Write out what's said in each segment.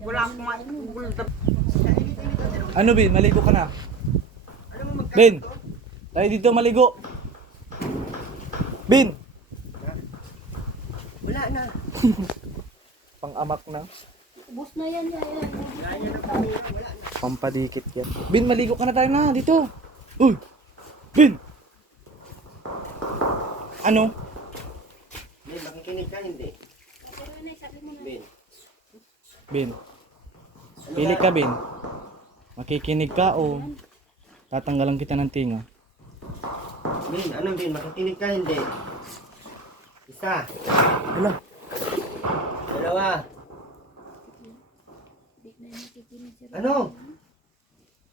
Wala akong maibulong. Ano, Bin? Maligo ka na? Bin! Tayo dito maligo. Bin! Wala na. Pang-amak na. Ubus na yan. Pampadikit yan. Bin, maligo ka na tayo na. Dito. Uy! Bin! Ano? Bin, makikinig ka hindi. Bin. Bin. Pili ka, Bin. Makikinig ka o tatanggalan kita ng tinga. Bin, ano Bin, makikinig ka hindi. Isa. Hala. Dalawa. Ano?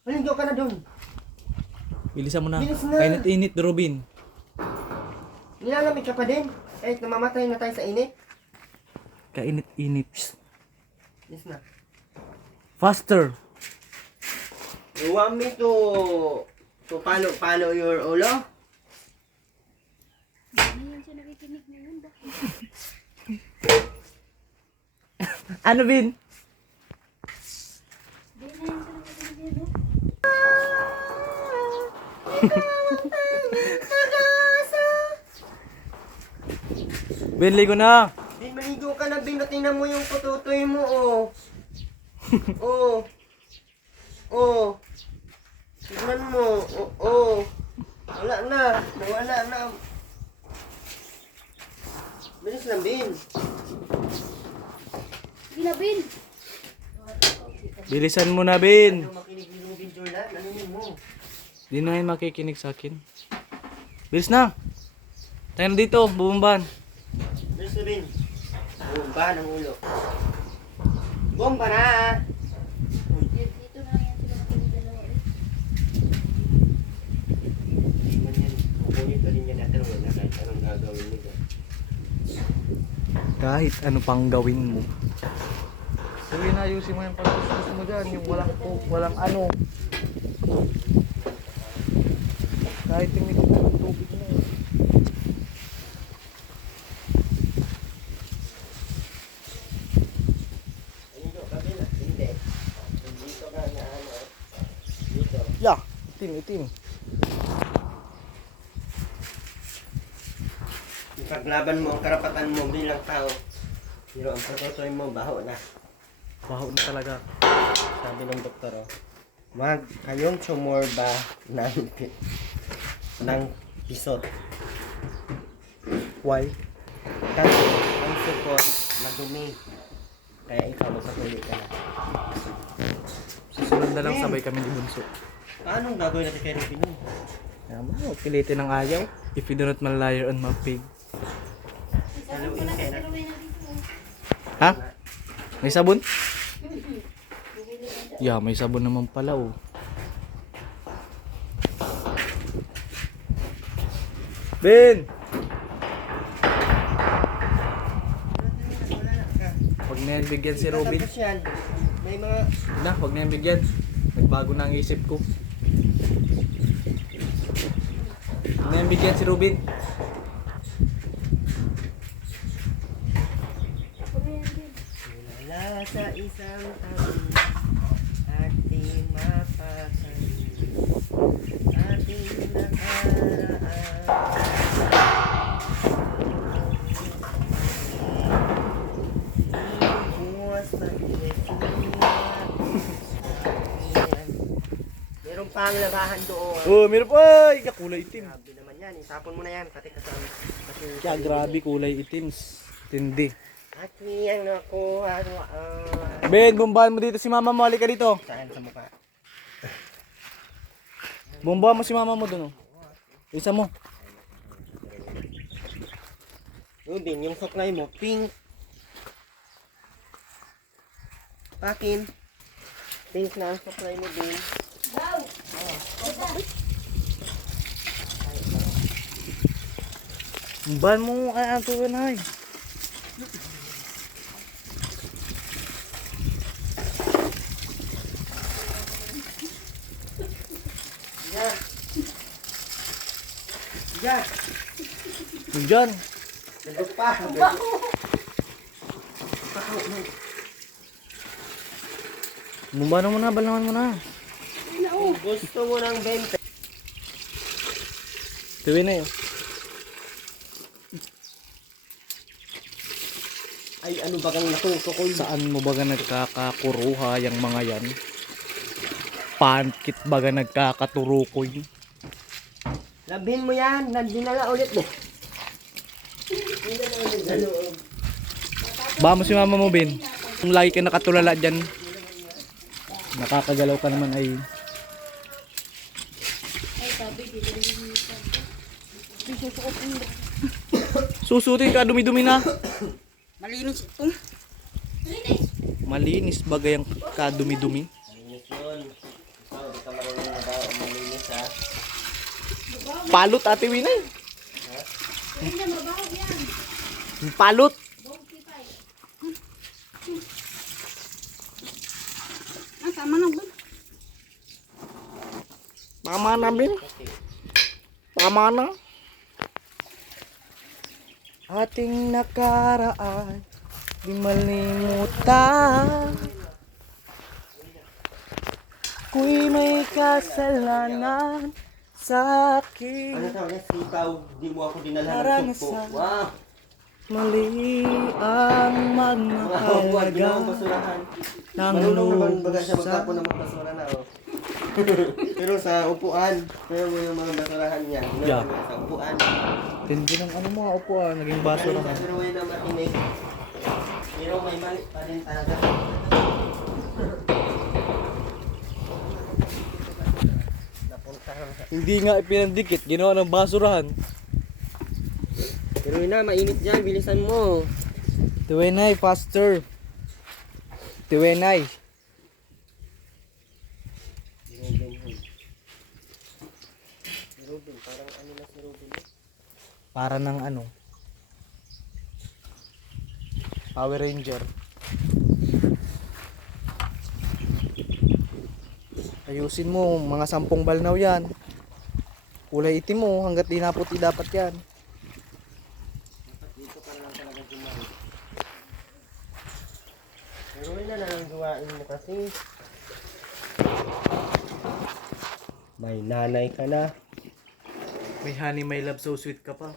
Maligo ka na doon. Bilisan mo na. Bilis na. Kainit-init, Robin. Nilalamig ka pa din. Kahit namamatay na tayo sa init. Kainit-init. Yes na. Faster. You want me to follow your ulo? Ngayon siya nakikinig ngayon. Ano, Bin? Ngayon siya nakikinig ngayon. Bin, ligo na. Bin, maligo ka na, Bin. Tingnan mo yung pututoy mo, oh. Oh. Oh. Tingnan mo. Oh, oh. Wala na. Nawala na. Bilis lang, Bin. Ginabin. Bilisan mo na, Bin. Ano makinig ni Rubin Jordan? Ano yun mo? Di na yun makikinig sa akin. Bilis na. Tayo na dito, bumban. Bilis na, Bin. Bomba ng ulo. Bomba na! Dito na yan sila nakikinig dalawa. Kukunin pa rin yan natin. Wala kahit anong gagawin nito. Kahit ano pang gawin mo. Sige na, ayusin mo yung pagkuskus mo dyan. Yung walang ano. Kahit tingin mo ng tubig mo. Dito, kabila. Hindi. Dito ka na ano. Dito. Yeah, itim. Ipaglaban mo ang karapatan mo bilang tao. Pero ang patutoy mo, baho na. Baho na talaga. Sabi ng doktor, oh. Wag kayong sumorba ng pisot. Why? Kasi ang sukot, madumi. Kaya ikaw, magpatuloy ka na. Susunod na lang sabay kami ni Bunso. Anong gagawin natin kay Rubin? Kaya mo, pilitin ng ayaw. If you do not malaya on my pig. Haluin ka na. Ha? May sabon? Yeah, may sabon naman pala oh. Ben! Huwag na yan bigyan si Robin. Tapos yan, may mga... Huwag na yan bigyan. Nagbago na ang isip ko. Huwag na yan bigyan si Robin. Wala sa isang tabi ating mapasali ating nakaraan. Ibuwas na meron pang labahan doon. Oh, meron pa! Kulay itim. Grabe naman yan. Itapon mo na yan. Pati kasama. Kaya grabe kulay itim. Tindi. At niyang nakuha. Ben, bombahan mo dito si mama mo. Halika dito. Saan sa mukha? Bombahan mo si mama mo dun oh. Isa mo. Rubin, yung suklay mo, pink. Pakin. Pink na ang suklay mo din. Bombahan mo kay Ato Wenay. Yan. Yan. Diyan. Nagod pa. Bumano mo na, balangan mo na. Gusto mo ng 20. Tuwi na yun. Ay, ano ba kang natutukoy? Saan mo baga nagkakakuruha yung mga yan? Pankit baga nagkakaturukoy? Labihin mo yan. Dinala ulit mo. Dinala ulit sa loob. Ba mo si mama mo, Ben? Kung lagi ka nakatulala dyan, nakakagalaw ka naman ay... Ay, sabi, dililisan. Susukutin mo. Susutin ka, dumi-dumi na. Malinis ito. Malinis bagay ang kadumi-dumi. Malinis yun. Ikaw, di ka marunong na ba malinis ha? Palot, Ate Winay. Hindi na, mabaho yan. Palot. Ah, tama na ba? Tama na, Ben. Tama na. Ating nakaraan, di malimutan. Ku'y may kasalanan sa Ano akin. tawag niya? Sitaw. Di mo ako dinala ng Naranasan. sumpo. Wow. Mali ang Wow, huwag magmahalaga mo basurahan. ng Marunong naman baga siya lubos magtapon ng mga basura na oh. Pero sa upuan, pero mo yung mga basurahan niya. Yeah. Sa upuan. Tindi ng ano mga upuan, naging basura ka. Pero yun ang makinig. Pero may mali pa rin talaga. Napunta lang sa... Hindi nga ipinandikit, ginawa ng basurahan. Pero yun na, mainit dyan. Bilisan mo. Tuwenay, faster. Tuwenay. Si Ruben, parang ano na si Ruben. Para ng ano? Power Ranger. Ayusin mo, mga 10 balnaw yan. Kulay itim mo, hanggat di naputi dapat yan. Dito pa lang talaga gumawa. Pero yun na lang gawain mo kasi. May nanay ka na. May honey, my love, so sweet ka pa.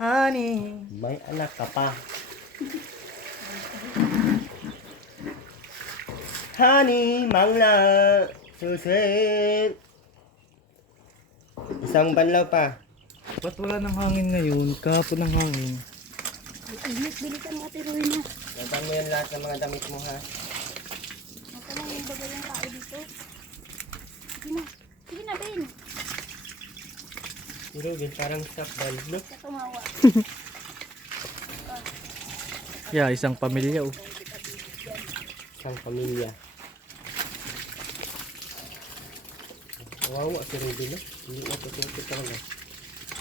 Honey. May anak ka pa. Honey, mangla, susit. Isang banlaw pa. Ba't wala ng hangin ngayon? Kahapon ng hangin. Init, bilisan mo, tiruin na. Laban mo yan lahat ng mga damit mo ha. Maka lang yung bagay yung tao dito. Sige na. Sige na, Ben. Si Ruben parang sakbal, no? Sa tumawa. Yeah, isang pamilya oh. Isang pamilya. Kawawa si Ruben, no? Hindi natututo talaga.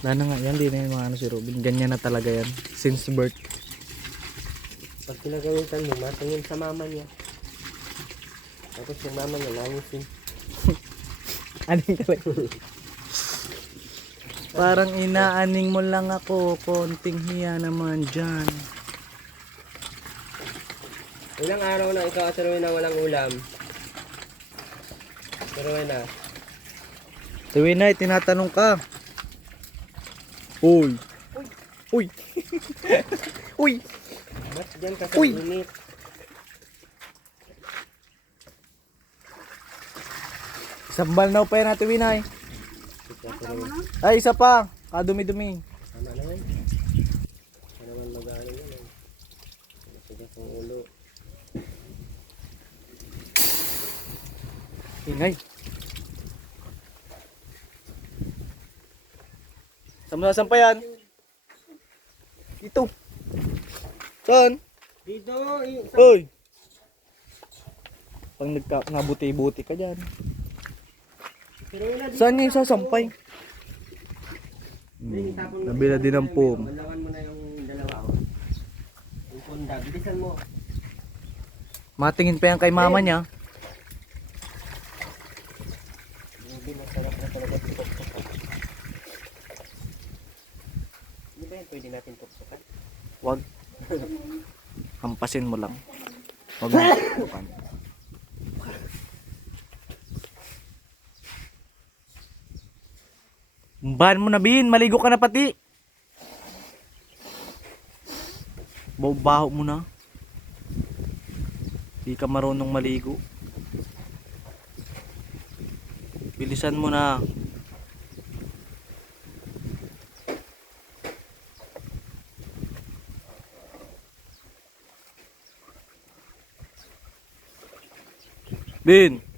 Wala na nga, yan din na yung mga ano si Robin. Ganyan na talaga yan. Since birth. Pag pinagawitan mo, matingin sa mama niya. Tapos yung mama niya nangisin. Aning talaga. Parang inaaning mo lang ako. Konting hiya naman dyan. Ilang araw na ikaw at Rowena walang ulam. Rowena, Tuwinay, tinatanong ka. Uy. Uy. Uy. ba't dyan ka sa Uy! init? Isang balnaw pa yan natin, Winay. Ay, isa pa. Kadumi-dumi. Tama naman. Ano naman mag-ano yun eh. Masigas ang ulo. Ingay. Saan pa yan? Dito. Saan? Dito! Uy. Pag nabuti-buti ka dyan. Rowena, dito Saan niya ka. isasampay? Itapon mo. Nabila din ang pom. Malawan mo na yung dalawa. Oh. Yung punda. Bilisan mo. Matingin pa yan kay mama niya. Grabe, masarap na talaga tuktok-tuktok. Hindi ba yan pwede natin tuktokan? Wag. Hampasin mo lang. Wag mo tuktukan. Ban mo na, Bin. Maligo ka na pati. Baho mo na. Di ka marunong maligo. Bilisan mo na. Bin.